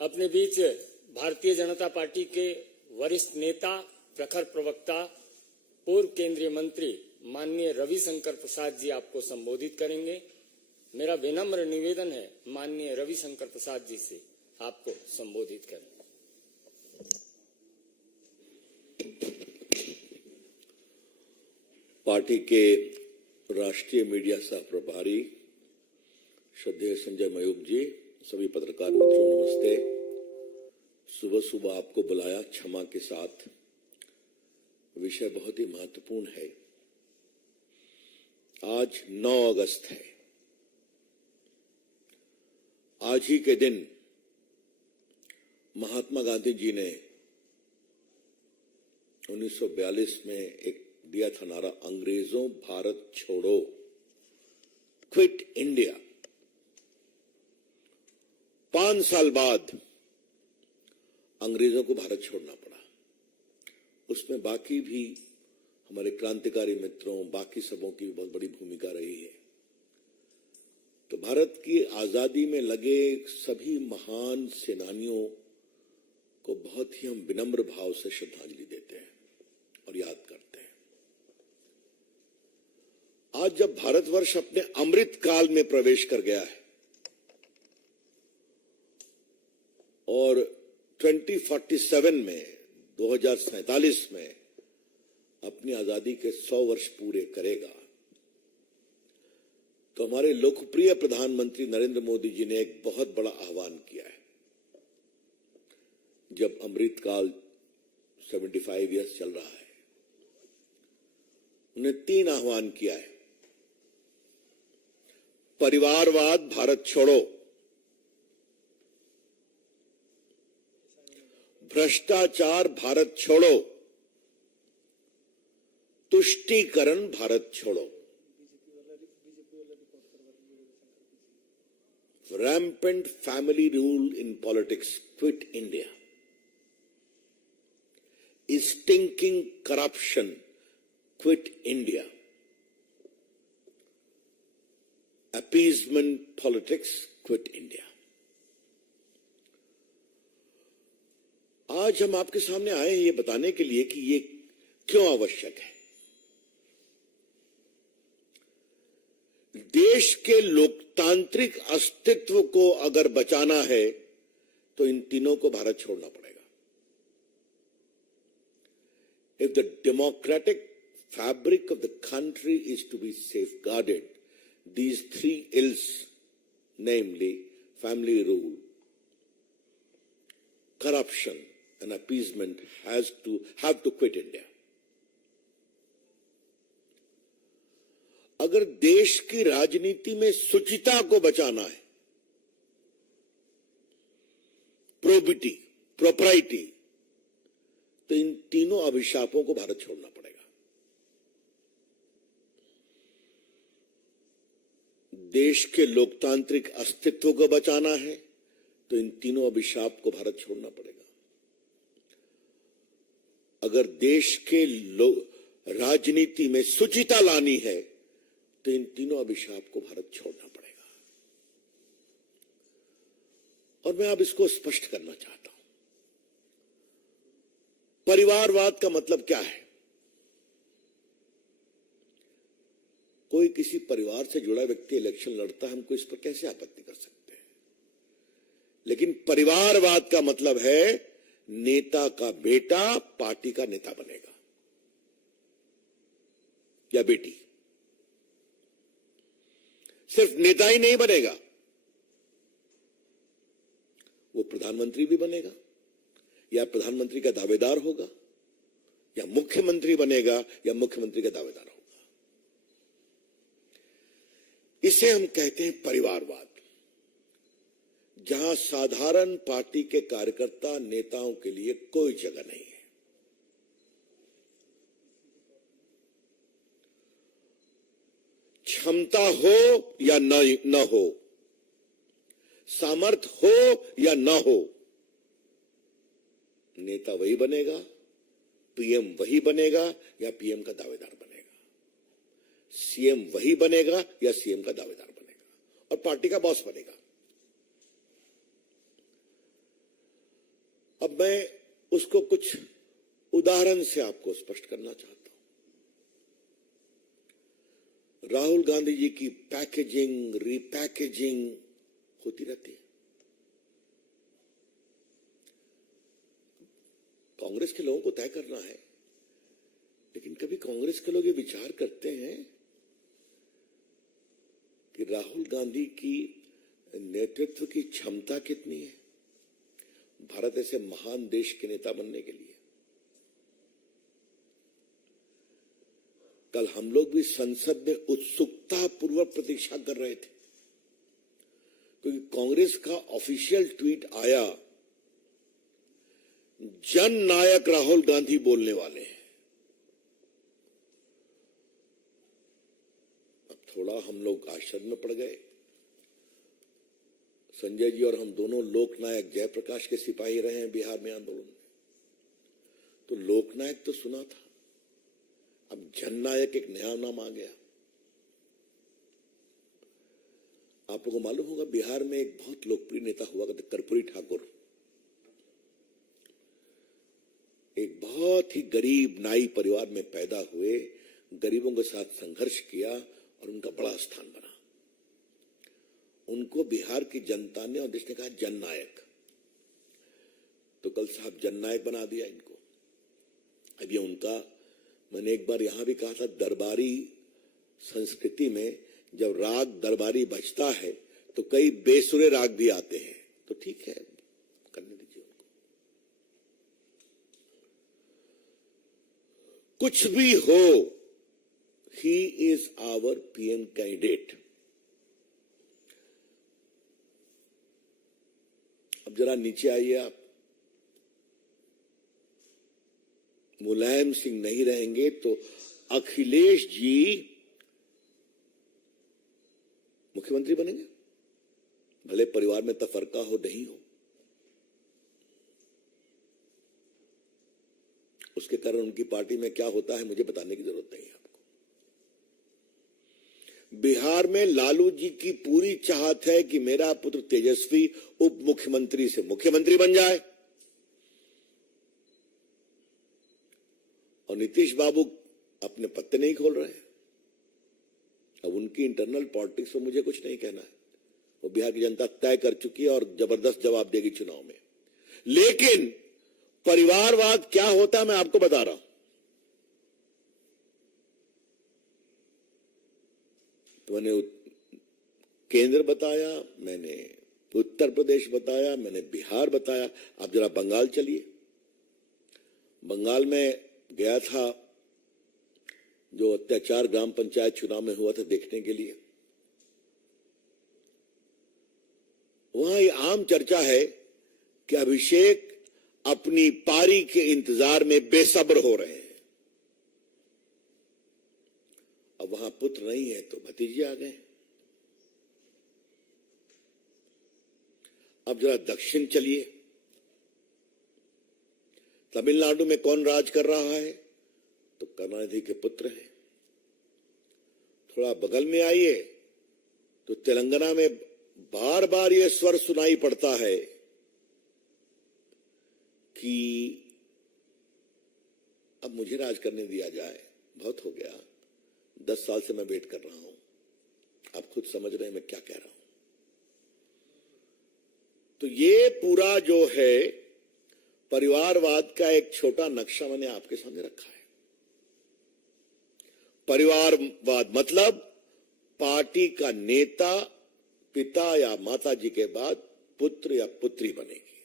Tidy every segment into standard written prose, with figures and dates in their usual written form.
अपने बीच भारतीय जनता पार्टी के वरिष्ठ नेता, प्रखर प्रवक्ता, पूर्व केंद्रीय मंत्री माननीय रविशंकर प्रसाद जी आपको संबोधित करेंगे। मेरा विनम्र निवेदन है माननीय रविशंकर प्रसाद जी से आपको संबोधित करें। पार्टी के राष्ट्रीय मीडिया सह प्रभारी श्रद्धेय संजय मयूख जी, सभी पत्रकार मित्रों नमस्ते। सुबह सुबह आपको बुलाया, क्षमा के साथ। विषय बहुत ही महत्वपूर्ण है। आज 9 अगस्त है। आज ही के दिन महात्मा गांधी जी ने 1942 में एक दिया था नारा, अंग्रेजों भारत छोड़ो, क्विट इंडिया। 5 साल बाद अंग्रेजों को भारत छोड़ना पड़ा। उसमें बाकी भी हमारे क्रांतिकारी मित्रों, बाकी सबों की बहुत बड़ी भूमिका रही है। तो भारत की आजादी में लगे सभी महान सेनानियों को बहुत ही हम विनम्र भाव से श्रद्धांजलि देते हैं और याद करते हैं। आज जब भारतवर्ष अपने अमृत काल में प्रवेश कर गया है और 2047 में 2047 में अपनी आजादी के 100 वर्ष पूरे करेगा, तो हमारे लोकप्रिय प्रधानमंत्री नरेंद्र मोदी जी ने एक बहुत बड़ा आह्वान किया है। जब अमृत काल 75 ईयर्स चल रहा है, उन्हें 3 आह्वान किया है। परिवारवाद भारत छोड़ो, भ्रष्टाचार भारत छोड़ो, तुष्टीकरण भारत छोड़ो। Rampant family rule in politics, quit India. Stinking corruption, quit India. Appeasement politics, quit India. आज हम आपके सामने आए हैं ये बताने के लिए कि ये क्यों आवश्यक है। देश के लोकतांत्रिक अस्तित्व को अगर बचाना है तो इन तीनों को भारत छोड़ना पड़ेगा। If the democratic fabric of the country is to be safeguarded, these 3 ills, namely family rule, corruption and appeasement, have to quit India. अगर देश की राजनीति में शुचिता को बचाना है, प्रोबिटी, प्रोप्राइटी, तो इन तीनों अभिशापों को भारत छोड़ना पड़ेगा। देश के लोकतांत्रिक अस्तित्व को बचाना है तो इन तीनों अभिशाप को भारत छोड़ना पड़ेगा। अगर देश के राजनीति में शुचिता लानी है तो इन तीनों अभिशाप को भारत छोड़ना पड़ेगा। और मैं अब इसको स्पष्ट करना चाहता हूं। परिवारवाद का मतलब क्या है? कोई किसी परिवार से जुड़ा व्यक्ति इलेक्शन लड़ता है, हमको इस पर कैसे आपत्ति कर सकते हैं। लेकिन परिवारवाद का मतलब है नेता का बेटा पार्टी का नेता बनेगा या बेटी। सिर्फ नेता ही नहीं बनेगा, वो प्रधानमंत्री भी बनेगा या प्रधानमंत्री का दावेदार होगा या मुख्यमंत्री बनेगा या मुख्यमंत्री का दावेदार होगा। इसे हम कहते हैं परिवारवाद, जहां साधारण पार्टी के कार्यकर्ता नेताओं के लिए कोई जगह नहीं है। क्षमता हो या न हो, सामर्थ्य हो या न हो, नेता वही बनेगा, पीएम वही बनेगा या पीएम का दावेदार बनेगा, सीएम वही बनेगा या सीएम का दावेदार बनेगा और पार्टी का बॉस बनेगा। अब मैं उसको कुछ उदाहरण से आपको स्पष्ट करना चाहता हूं। राहुल गांधी जी की पैकेजिंग, रीपैकेजिंग होती रहती है। कांग्रेस के लोगों को तय करना है, लेकिन कभी कांग्रेस के लोग ये विचार करते हैं कि राहुल गांधी की नेतृत्व की क्षमता कितनी है भारत ऐसे महान देश के नेता बनने के लिए। कल हम लोग भी संसद में उत्सुकता पूर्वक प्रतीक्षा कर रहे थे, क्योंकि कांग्रेस का ऑफिशियल ट्वीट आया, जन नायक राहुल गांधी बोलने वाले हैं। अब थोड़ा हम लोग आश्चर्य में पड़ गए। संजय जी और हम दोनों लोकनायक जयप्रकाश के सिपाही रहे हैं बिहार में आंदोलन में, तो लोकनायक तो सुना था, अब जननायक एक नया नाम आ गया। आप लोगों को मालूम होगा बिहार में एक बहुत लोकप्रिय नेता हुआ करते कर्पूरी ठाकुर, एक बहुत ही गरीब नाई परिवार में पैदा हुए, गरीबों के साथ संघर्ष किया और उनका बड़ा स्थान बना। उनको बिहार की जनता ने और देश ने कहा जननायक, तो कल साहब जननायक बना दिया इनको। अब ये उनका, मैंने एक बार यहां भी कहा था, दरबारी संस्कृति में जब राग दरबारी बजता है तो कई बेसुरे राग भी आते हैं, तो ठीक है, करने दीजिए उनको। कुछ भी हो, he is our PM candidate. अब जरा नीचे आइए आप। मुलायम सिंह नहीं रहेंगे तो अखिलेश जी मुख्यमंत्री बनेंगे, भले परिवार में तफरका हो नहीं हो। उसके कारण उनकी पार्टी में क्या होता है मुझे बताने की जरूरत नहीं है आपको। बिहार में लालू जी की पूरी चाहत है कि मेरा पुत्र तेजस्वी उप मुख्यमंत्री से मुख्यमंत्री बन जाए, और नीतीश बाबू अपने पत्ते नहीं खोल रहे हैं। अब उनकी इंटरनल पॉलिटिक्स में मुझे कुछ नहीं कहना है, वो बिहार की जनता तय कर चुकी है और जबरदस्त जवाब देगी चुनाव में। लेकिन परिवारवाद क्या होता है मैं आपको बता रहा हूं। तो मैंने केंद्र बताया, मैंने उत्तर प्रदेश बताया, मैंने बिहार बताया। आप जरा बंगाल चलिए। बंगाल में गया था, जो अत्याचार ग्राम पंचायत चुनाव में हुआ था, देखने के लिए। वहां ये आम चर्चा है कि अभिषेक अपनी पारी के इंतजार में बेसब्र हो रहे हैं। अब वहां पुत्र नहीं है तो भतीजे आ गए। अब जरा दक्षिण चलिए। तमिलनाडु में कौन राज कर रहा है? तो करुणानिधि के पुत्र हैं। थोड़ा बगल में आइए तो तेलंगाना में बार बार यह स्वर सुनाई पड़ता है कि अब मुझे राज करने दिया जाए, बहुत हो गया, 10 साल से मैं वेट कर रहा हूं। आप खुद समझ रहे हैं मैं क्या कह रहा हूं। तो ये पूरा जो है परिवारवाद का एक छोटा नक्शा मैंने आपके सामने रखा है। परिवारवाद मतलब पार्टी का नेता पिता या माता जी के बाद पुत्र या पुत्री बनेगी,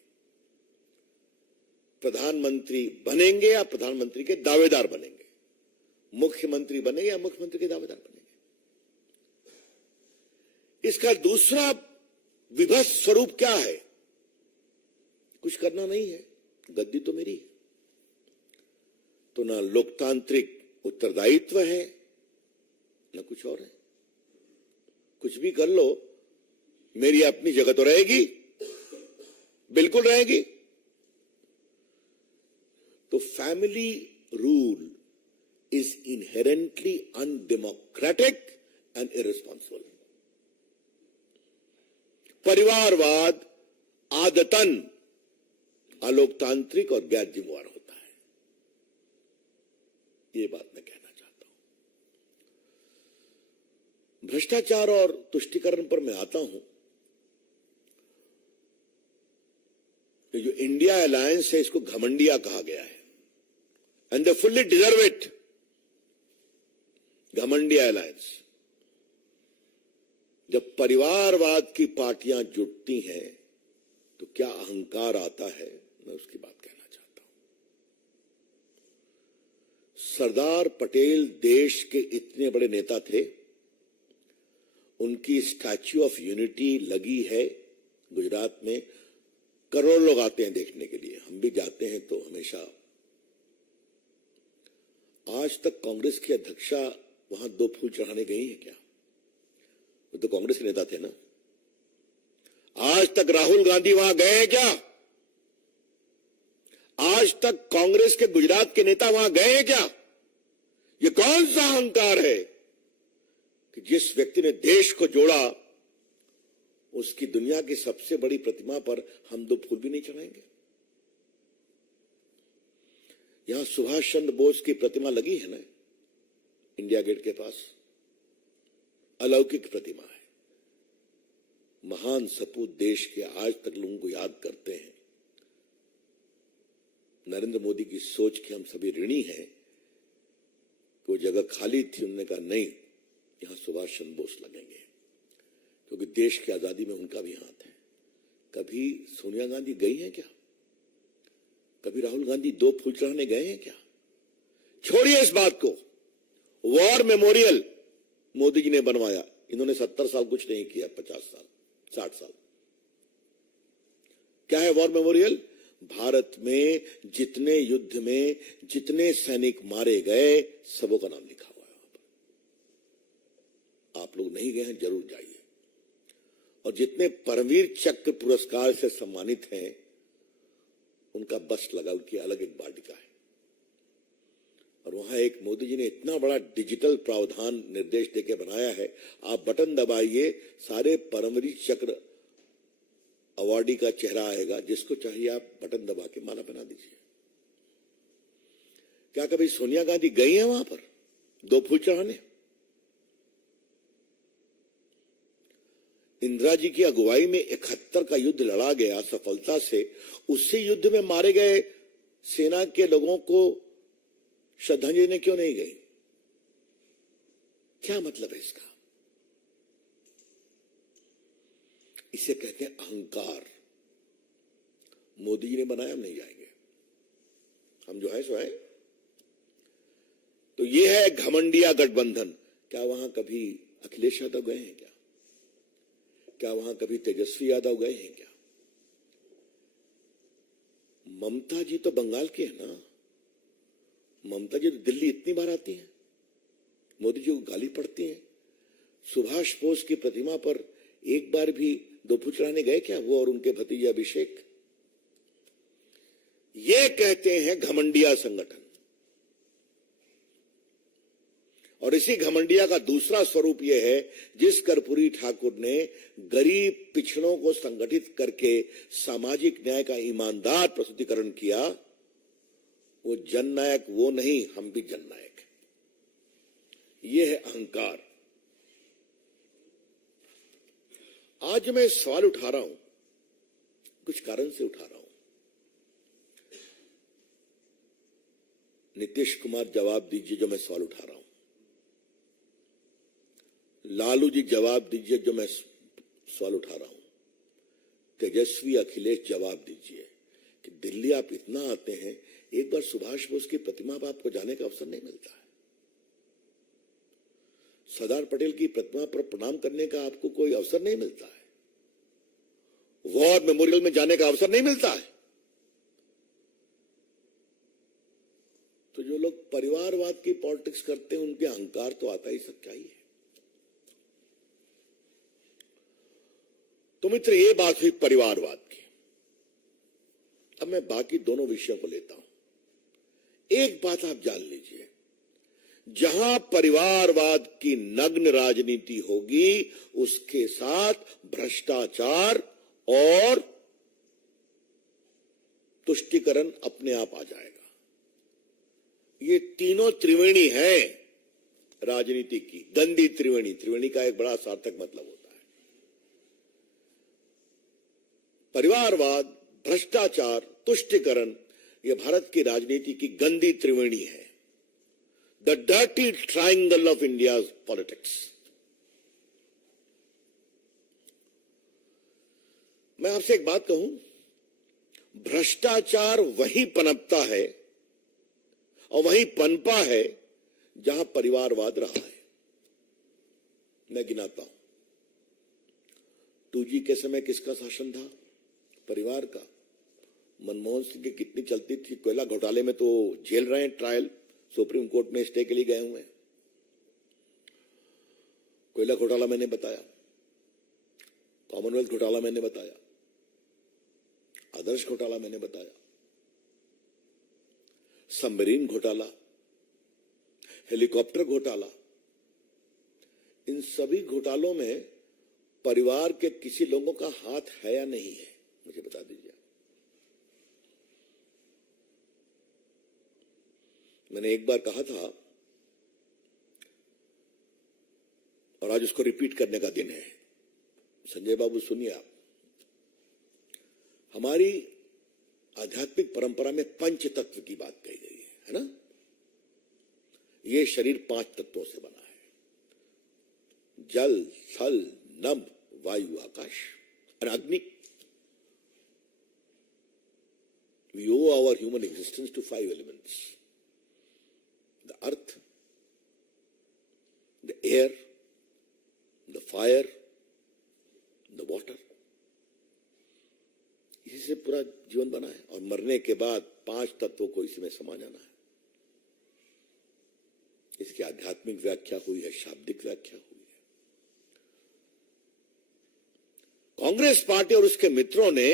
प्रधानमंत्री बनेंगे या प्रधानमंत्री के दावेदार बनेंगे, मुख्यमंत्री बनेंगे या मुख्यमंत्री के दावेदार बनेंगे। इसका दूसरा विभत्स स्वरूप क्या है? कुछ करना नहीं है, गद्दी तो मेरी है। तो ना लोकतांत्रिक उत्तरदायित्व है ना कुछ और है। कुछ भी कर लो, मेरी अपनी जगह तो रहेगी, बिल्कुल रहेगी। तो family rule is inherently undemocratic and irresponsible. परिवारवाद आदतन अलोकतांत्रिक और गैर जिम्मेवार होता है। ये बात मैं कहना चाहता हूं। भ्रष्टाचार और तुष्टीकरण पर मैं आता हूं। कि जो इंडिया अलायंस है, इसको घमंडिया कहा गया है, and they fully deserve it. घमंडिया अलायंस। जब परिवारवाद की पार्टियां जुटती हैं तो क्या अहंकार आता है, मैं उसकी बात कहना चाहता हूं। सरदार पटेल देश के इतने बड़े नेता थे, उनकी स्टैच्यू ऑफ यूनिटी लगी है गुजरात में। करोड़ लोग आते हैं देखने के लिए, हम भी जाते हैं तो हमेशा। आज तक कांग्रेस की अध्यक्षा वहां 2 फूल चढ़ाने गई है क्या? वो तो कांग्रेस के नेता थे ना। आज तक राहुल गांधी वहां गए हैं क्या? आज तक कांग्रेस के गुजरात के नेता वहां गए हैं क्या? ये कौन सा अहंकार है कि जिस व्यक्ति ने देश को जोड़ा, उसकी दुनिया की सबसे बड़ी प्रतिमा पर हम 2 फूल भी नहीं चढ़ाएंगे? यहां सुभाष चंद्र बोस की प्रतिमा लगी है ना, इंडिया गेट के पास। अलौकिक प्रतिमा है। महान सपूत देश के आज तक लोगों को याद करते हैं। नरेंद्र मोदी की सोच के हम सभी ऋणी हैं। वो जगह खाली थी, उन्होंने कहा नहीं, यहां सुभाष चंद्र बोस लगेंगे, क्योंकि देश की आजादी में उनका भी हाथ है। कभी सोनिया गांधी गई हैं क्या? कभी राहुल गांधी 2 फूल चढ़ाने गए हैं क्या? छोड़िए इस बात को। वॉर मेमोरियल मोदी जी ने बनवाया। इन्होंने 70 साल कुछ नहीं किया, 50 साल 60 साल। क्या है वॉर मेमोरियल? भारत में जितने युद्ध में जितने सैनिक मारे गए, सबों का नाम लिखा हुआ है वहां पर। आप लोग नहीं गए हैं, जरूर जाइए। और जितने परमवीर चक्र पुरस्कार से सम्मानित हैं, उनका बस लगा, उनकी अलग एक वाटिका है। और वहां एक मोदी जी ने इतना बड़ा डिजिटल प्रावधान निर्देश देके बनाया है, आप बटन दबाइए, सारे परमवीर चक्र अवार्डी का चेहरा आएगा। जिसको चाहिए आप बटन दबा के माला बना दीजिए। क्या कभी सोनिया गांधी गई है वहां पर 2 फूल चढ़ाने? इंदिरा जी की अगुवाई में 71 का युद्ध लड़ा गया सफलता से। उसी युद्ध में मारे गए सेना के लोगों को श्रद्धांजलि देने क्यों नहीं गई? क्या मतलब है इसका? इसे कहते हैं अहंकार। मोदी जी ने बनाया, हम नहीं जाएंगे, हम जो है सो है। तो ये है घमंडिया गठबंधन। क्या वहां कभी अखिलेश यादव गए हैं क्या? क्या वहां कभी तेजस्वी यादव गए हैं क्या? ममता जी तो बंगाल की है ना। ममता जी तो दिल्ली इतनी बार आती हैं, मोदी जी को गाली पड़ती हैं। सुभाष बोस की प्रतिमा पर एक बार भी 2 फूल चढ़ाने गए क्या वो और उनके भतीजे अभिषेक? ये कहते हैं घमंडिया संगठन। और इसी घमंडिया का दूसरा स्वरूप यह है, जिस कर्पूरी ठाकुर ने गरीब पिछड़ों को संगठित करके सामाजिक न्याय का ईमानदार प्रस्तुतिकरण किया, वो जननायक वो नहीं, हम भी जननायक हैं। ये है अहंकार। आज मैं सवाल उठा रहा हूं, कुछ कारण से उठा रहा हूं। नीतीश कुमार जवाब दीजिए जो मैं सवाल उठा रहा हूं। लालू जी जवाब दीजिए जो मैं सवाल उठा रहा हूं। तेजस्वी अखिलेश जवाब दीजिए कि दिल्ली आप इतना आते हैं, एक बार सुभाष बोस की प्रतिमा पर आपको जाने का अवसर नहीं मिलता है। सरदार पटेल की प्रतिमा पर प्रणाम करने का आपको कोई अवसर नहीं मिलता है। वॉर मेमोरियल में जाने का अवसर नहीं मिलता है। तो जो लोग परिवारवाद की पॉलिटिक्स करते हैं, उनके अहंकार तो आता ही सबका ही है। तो मित्र, ये बात हुई परिवारवाद की। अब मैं बाकी दोनों विषयों को लेता हूं। एक बात आप जान लीजिए, जहां परिवारवाद की नग्न राजनीति होगी, उसके साथ भ्रष्टाचार और तुष्टीकरण अपने आप आ जाएगा। ये तीनों त्रिवेणी है राजनीति की, गंदी त्रिवेणी। त्रिवेणी का एक बड़ा सार्थक मतलब होता है परिवारवाद, भ्रष्टाचार, तुष्टीकरण। ये भारत की राजनीति की गंदी त्रिवेणी है, the dirty triangle of India's politics. मैं आपसे एक बात कहूं, भ्रष्टाचार वहीं पनपता है और वहीं पनपा है जहां परिवारवाद रहा है। मैं गिनाता हूं, 2G के समय किसका शासन था? परिवार का। मनमोहन सिंह की कितनी चलती थी? कोयला घोटाले में तो जेल रहे हैं, ट्रायल सुप्रीम कोर्ट में स्टे के लिए गए हुए हैं। कोयला घोटाला मैंने बताया, कॉमनवेल्थ घोटाला मैंने बताया, आदर्श घोटाला मैंने बताया, सबमरीन घोटाला, हेलीकॉप्टर घोटाला। इन सभी घोटालों में परिवार के किसी लोगों का हाथ है या नहीं है? मुझे बता दीजिए। मैंने एक बार कहा था और आज उसको रिपीट करने का दिन है। संजय बाबू सुनिए आप, हमारी आध्यात्मिक परंपरा में पंच तत्व की बात कही गई है ना? ये शरीर 5 तत्वों से बना है, जल, थल, नभ, वायु, आकाश और अग्नि। We owe our human existence to 5 elements: the earth, the air, the fire, the water. इसी से पूरा जीवन बना है और मरने के बाद 5 तत्वों को इसी में समा जाना है। इसकी आध्यात्मिक व्याख्या हुई है, शाब्दिक व्याख्या हुई है। कांग्रेस पार्टी और उसके मित्रों ने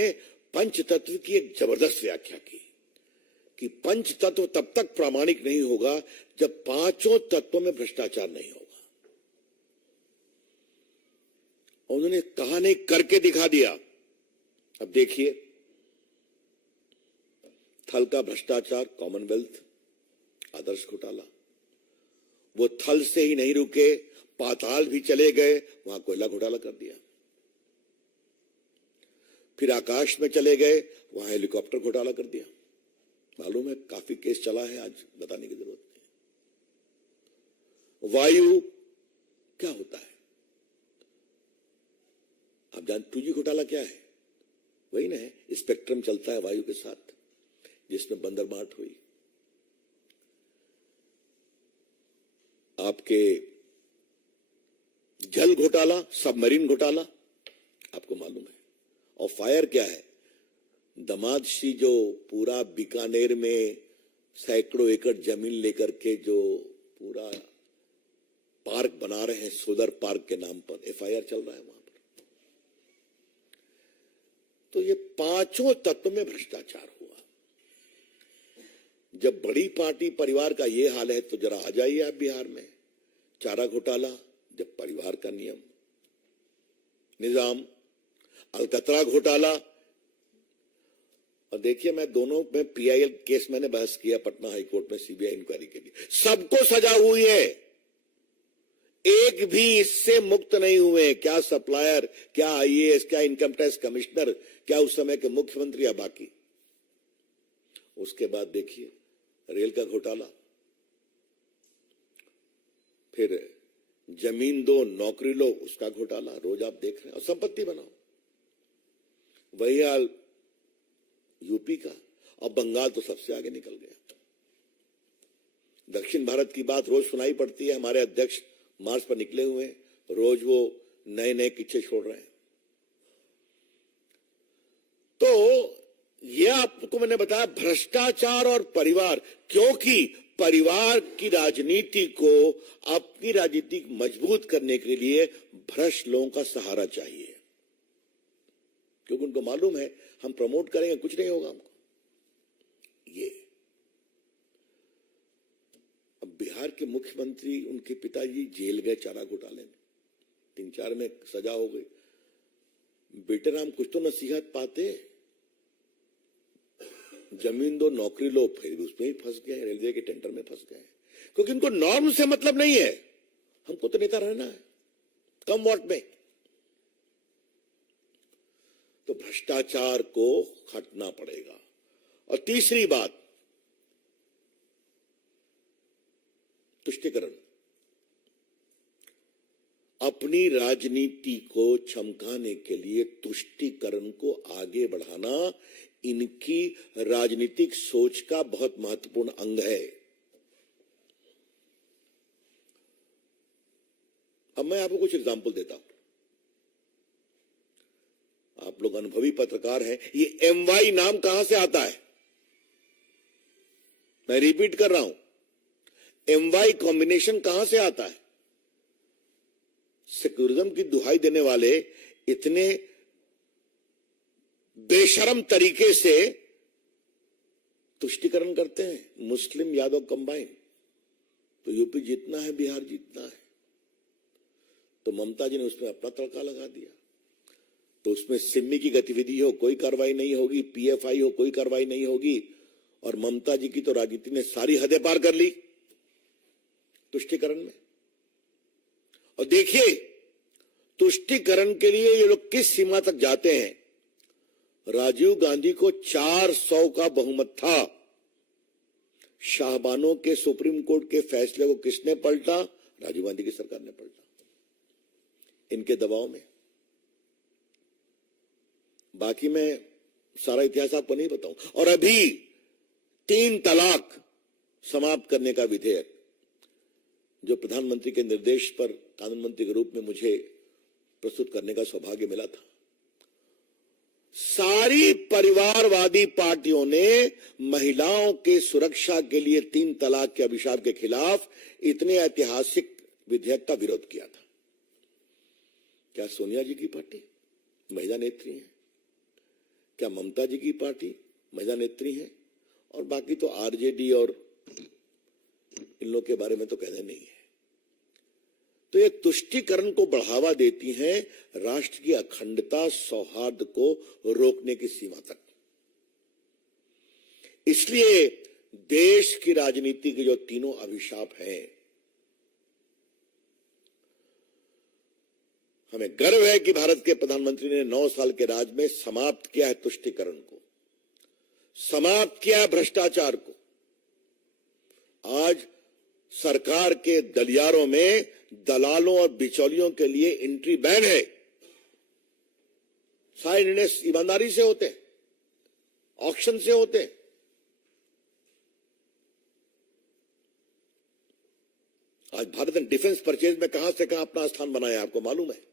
पंच तत्व की एक जबरदस्त व्याख्या की कि पंच तत्व तब तक प्रामाणिक नहीं होगा जब 5 तत्वों में भ्रष्टाचार नहीं होगा। उन्होंने कहा नहीं, करके दिखा दिया। अब देखिए, थल का भ्रष्टाचार, कॉमनवेल्थ, आदर्श घोटाला। वो थल से ही नहीं रुके, पाताल भी चले गए, वहां कोयला घोटाला कर दिया। फिर आकाश में चले गए, वहां हेलीकॉप्टर घोटाला कर दिया। मालूम है, काफी केस चला है, आज बताने की जरूरत नहीं। वायु क्या होता है आप जानते? 2G घोटाला क्या है? वही ना है, स्पेक्ट्रम चलता है वायु के साथ, जिसमें बंदरबाट हुई। आपके जल घोटाला, सबमरीन घोटाला, आपको मालूम है। और फायर क्या है? दामाद श्री जो पूरा बीकानेर में सैकड़ों एकड़ जमीन लेकर के जो पूरा पार्क बना रहे हैं, सोलर पार्क के नाम पर, FIR चल रहा है वहां पर। तो ये 5 तत्व में भ्रष्टाचार हुआ। जब बड़ी पार्टी परिवार का ये हाल है तो जरा आ जाइए आप बिहार में। चारा घोटाला, जब परिवार का नियम, निजाम, अलकतरा घोटाला। और देखिए, मैं दोनों में PIL केस मैंने बहस किया पटना हाईकोर्ट में CBI इंक्वायरी के लिए। सबको सजा हुई है, एक भी इससे मुक्त नहीं हुए। क्या सप्लायर, क्या IAS, क्या इनकम टैक्स कमिश्नर, क्या उस समय के मुख्यमंत्री या बाकी। उसके बाद देखिए रेल का घोटाला, फिर जमीन दो नौकरी लो, उसका घोटाला रोज आप देख रहे हैं। और संपत्ति बनाओ, वही हाल यूपी का। और बंगाल तो सबसे आगे निकल गया। दक्षिण भारत की बात रोज सुनाई पड़ती है। हमारे अध्यक्ष मार्च पर निकले हुए हैं, रोज वो नए नए किस्से छोड़ रहे हैं। तो ये आपको मैंने बताया, भ्रष्टाचार और परिवार, क्योंकि परिवार की राजनीति को अपनी राजनीति मजबूत करने के लिए भ्रष्ट लोगों का सहारा चाहिए, क्योंकि उनको मालूम है हम प्रमोट करेंगे कुछ नहीं होगा हमको। ये अब बिहार के मुख्यमंत्री, उनके पिताजी जेल गए चारा घोटाले में, 3-4 में सजा हो गई। बेटे राम, कुछ तो नसीहत पाते। जमीन दो नौकरी लो, फिर उसमें ही फंस गए, रेलवे के टेंडर में फंस गए, क्योंकि इनको नॉर्म से मतलब नहीं है। हमको तो नेता रहना है, कम वोट में। तो भ्रष्टाचार को हटना पड़ेगा। और तीसरी बात, तुष्टीकरण। अपनी राजनीति को चमकाने के लिए तुष्टीकरण को आगे बढ़ाना इनकी राजनीतिक सोच का बहुत महत्वपूर्ण अंग है। अब मैं आपको कुछ एग्जाम्पल देता हूं। आप लोग अनुभवी पत्रकार हैं, ये MY नाम कहां से आता है? मैं रिपीट कर रहा हूं, MY कॉम्बिनेशन कहां से आता है? सेक्युलरिज्म की दुहाई देने वाले इतने बेशरम तरीके से तुष्टीकरण करते हैं, मुस्लिम यादव कंबाइन। तो यूपी जीतना है, बिहार जीतना है, तो ममता जी ने उसमें अपना तड़का लगा दिया। तो उसमें सिम्मी की गतिविधि हो, कोई कार्रवाई नहीं होगी, PFI हो, कोई कार्रवाई नहीं होगी। और ममता जी की तो राजनीति ने सारी हदें पार कर ली तुष्टीकरण में। और देखिए, तुष्टीकरण के लिए ये लोग किस सीमा तक जाते हैं। राजीव गांधी को 400 का बहुमत था। शाहबानों के सुप्रीम कोर्ट के फैसले को किसने पलटा? राजीव गांधी की सरकार ने पलटा, इनके दबाव में। बाकी मैं सारा इतिहास आपको नहीं बताऊं। और अभी 3 तलाक समाप्त करने का विधेयक, जो प्रधानमंत्री के निर्देश पर कानून मंत्री के रूप में मुझे प्रस्तुत करने का सौभाग्य मिला था, सारी परिवारवादी पार्टियों ने महिलाओं के सुरक्षा के लिए 3 तलाक के अभिशाप के खिलाफ इतने ऐतिहासिक विधेयक का विरोध किया था। क्या सोनिया जी की पार्टी महिला नेत्री है? क्या ममता जी की पार्टी महिला नेत्री है? और बाकी तो RJD और इन लोग के बारे में तो कहने नहीं है। तो ये तुष्टीकरण को बढ़ावा देती हैं राष्ट्र की अखंडता, सौहार्द को रोकने की सीमा तक। इसलिए देश की राजनीति के जो तीनों अभिशाप हैं, हमें गर्व है कि भारत के प्रधानमंत्री ने 9 साल के राज में समाप्त किया है तुष्टीकरण को, समाप्त किया है भ्रष्टाचार को। आज सरकार के गलियारों में दलालों और बिचौलियों के लिए एंट्री बैन है। सारे निर्णय ईमानदारी से होते हैं, ऑक्शन से होते हैं। आज भारत ने डिफेंस परचेज में कहां से कहां अपना स्थान बनाया, आपको मालूम है।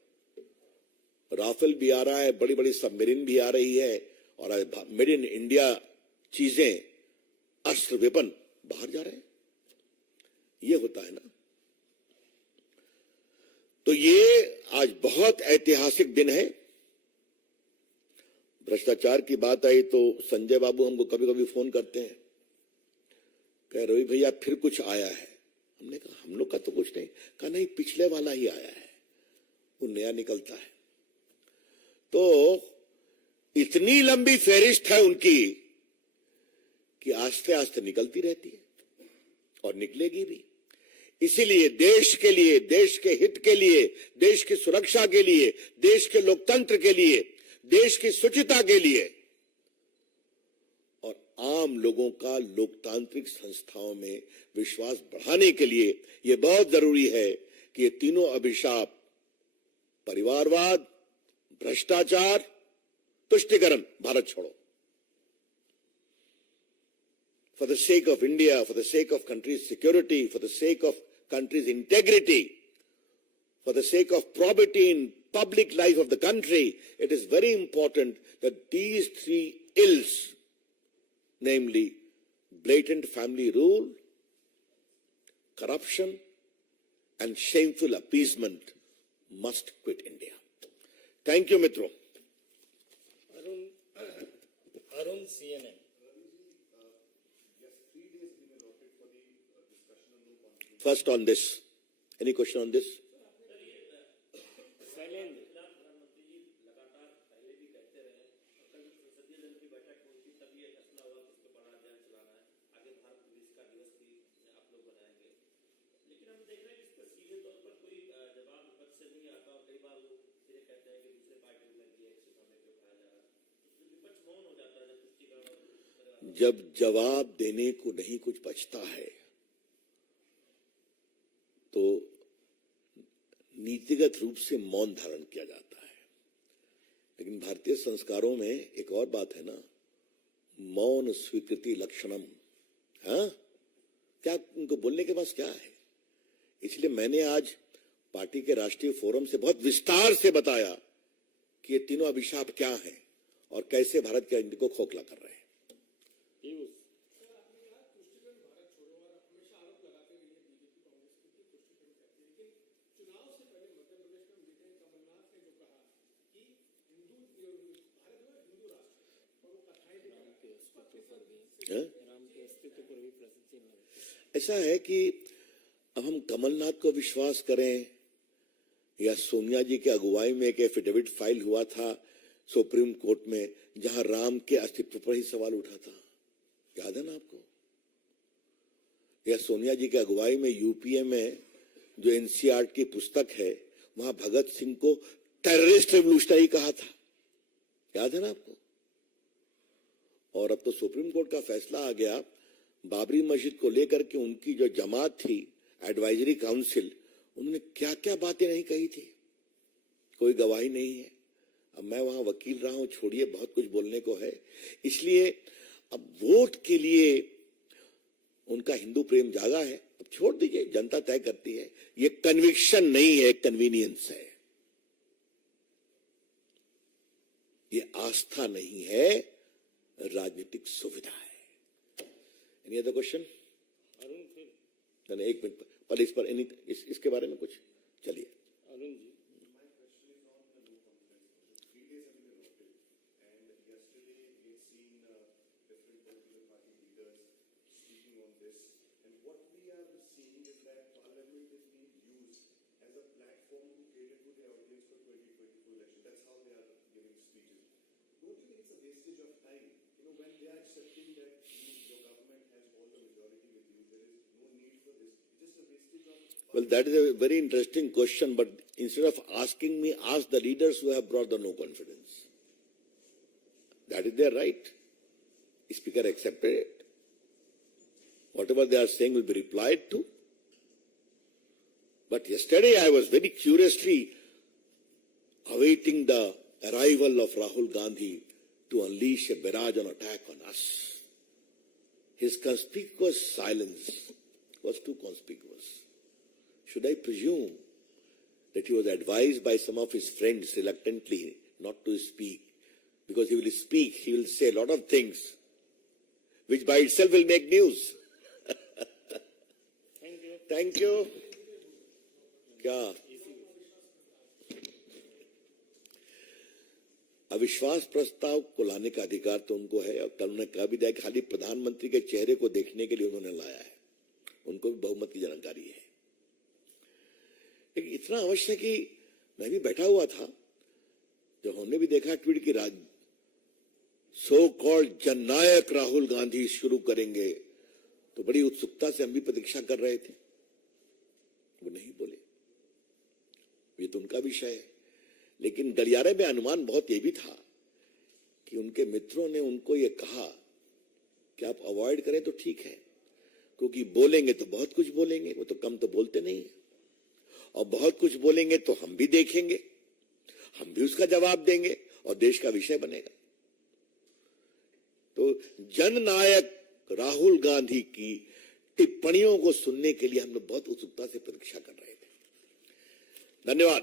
राफेल भी आ रहा है, बड़ी बड़ी सबमरीन भी आ रही है, और आज मेड इन इंडिया चीजें, अस्त्र वेपन बाहर जा रहे हैं। ये होता है ना। तो ये आज बहुत ऐतिहासिक दिन है। भ्रष्टाचार की बात आई तो संजय बाबू हमको कभी कभी फोन करते हैं, कह रवि भैया फिर कुछ आया है। हमने कहा हम लोग का तो कुछ नहीं। कहा नहीं, पिछले वाला ही आया है, वो नया निकलता है। तो इतनी लंबी फेरिस्त है उनकी कि आस्ते आस्ते निकलती रहती है और निकलेगी भी। इसीलिए देश के लिए, देश के हित के लिए, देश की सुरक्षा के लिए, देश के लोकतंत्र के लिए, देश की शुचिता के लिए और आम लोगों का लोकतांत्रिक संस्थाओं में विश्वास बढ़ाने के लिए यह बहुत जरूरी है कि ये तीनों अभिशाप, परिवारवाद, भ्रष्टाचार, तुष्टीकरण, भारत छोड़ो, for the sake of India, for the sake of country's security, for the sake of country's integrity, for the sake of probity in public life of the country, it is very important that these 3 ills, namely blatant family rule, corruption, and shameful appeasement, must quit India. Thank you, Mitro. Arun CNN. First on this. Any question on this? लेकिन हम देख रहे हैं इस पर सीधे तौर पर कोई जवाब विपक्ष से नहीं आता और कई बार वो ये कहते हैं कि दूसरे पार्टी में लगी है एक्शन हमें क्यों कहा जा रहा है, तो विपक्ष मौन हो जाता है जब पुष्टिकरण। जब जवाब देने को नहीं कुछ बचता है तो नीतिगत रूप से मौन धारण किया जाता है। लेकिन भारतीय संस्कारों में एक और बात है ना, मौन स्वीकृति लक्षणम। हाँ, क्या उनको बोलने के पास क्या है? इसलिए मैंने आज पार्टी के राष्ट्रीय फोरम से बहुत विस्तार से बताया कि ये तीनों अभिशाप क्या हैं और कैसे भारत के आइडेंटिटी को खोखला कर रहे हैं। पीयूष, हाँ? राम के अस्तित्व पर भी प्रश्न चिन्ह लगे। ऐसा है कि अब हम कमलनाथ को विश्वास करें या सोनिया जी की अगुवाई में एक एफिडेविट फाइल हुआ था सुप्रीम कोर्ट में जहां राम के अस्तित्व पर ही सवाल उठा था, याद है ना आपको? या सोनिया जी की अगुवाई में यूपीए में जो एनसीईआरटी की पुस्तक है वहां भगत सिंह को टेररिस्ट रेवोल्यूशनरी कहा था, याद है ना आपको? और अब तो सुप्रीम कोर्ट का फैसला आ गया बाबरी मस्जिद को लेकर के, उनकी जो जमात थी एडवाइजरी काउंसिल, उन्होंने क्या क्या बातें नहीं कही थी, कोई गवाही नहीं है। अब मैं वहां वकील रहा हूं, छोड़िए, बहुत कुछ बोलने को है। इसलिए अब वोट के लिए उनका हिंदू प्रेम जागा है, अब छोड़ दीजिए, जनता तय करती है। ये कन्विक्शन नहीं है, कन्वीनियंस है। ये आस्था नहीं है, राजनीतिक सुविधा है। Any other question? अरुण फिर मैंने एक मिनट पर इस पर इसके बारे में कुछ, चलिए। Arun ji, Well, that is a very interesting question, but instead of asking me, ask the leaders who have brought the no confidence. That is their right. Speaker accepted it. Whatever they are saying will be replied to. But yesterday I was very curiously awaiting the arrival of Rahul Gandhi to unleash a barrage on attack on us. His conspicuous silence was too conspicuous. Should I presume that he was advised by some of his friends reluctantly not to speak? Because he will speak, he will say a lot of things, which by itself will make news. Thank you. Thank you. क्या अविश्वास प्रस्ताव को लाने का अधिकार तो उनको है। अब कल उन्होंने कहा भी दिया कि खाली प्रधानमंत्री के चेहरे को देखने के लिए उन्होंने लाया है, उनको भी बहुमत की जानकारी है। लेकिन इतना अवश्य कि मैं भी बैठा हुआ था जब हमने भी देखा ट्वीट की सो कॉल्ड जननायक राहुल गांधी शुरू करेंगे, तो बड़ी उत्सुकता से हम भी प्रतीक्षा कर रहे थे। वो नहीं बोले, ये तो उनका विषय है। लेकिन गलियारे में अनुमान बहुत ये भी था कि उनके मित्रों ने उनको ये कहा कि आप अवॉइड करें तो ठीक है, क्योंकि बोलेंगे तो बहुत कुछ बोलेंगे, वो तो कम तो बोलते नहीं है, और बहुत कुछ बोलेंगे तो हम भी देखेंगे, हम भी उसका जवाब देंगे और देश का विषय बनेगा। तो जननायक राहुल गांधी की टिप्पणियों को सुनने के लिए हम लोग बहुत उत्सुकता से प्रतीक्षा कर रहे थे। धन्यवाद।